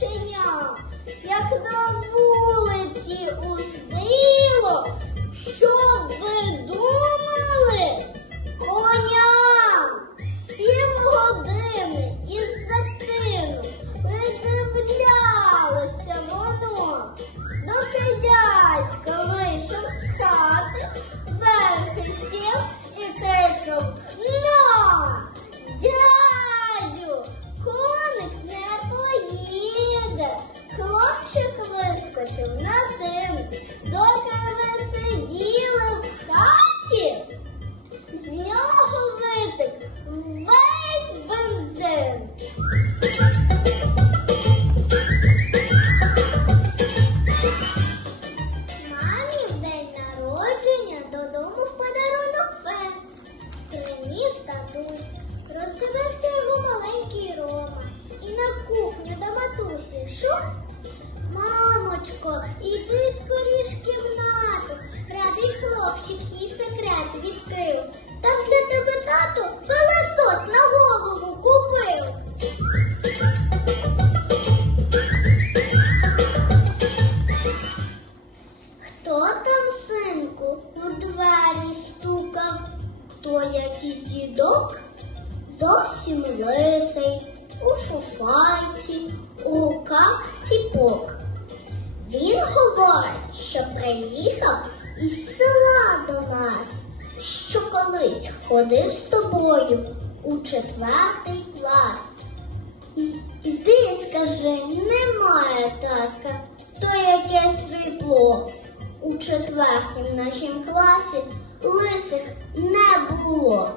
коня, як на вулиці уздило, Мамочко, іди скоріш в кімнату. Радий хлопчик їй секрет відкрив. Там для тебе тато пилосос на голову купив. Хто там, синку, у двері стукав? То якийсь дідок зовсім лисий, говорить, що приїхав із села до нас, що колись ходив з тобою у четвертий клас. Іди, скажи, немає татка, то якесь світло. У четвертім нашім класі лисих не було.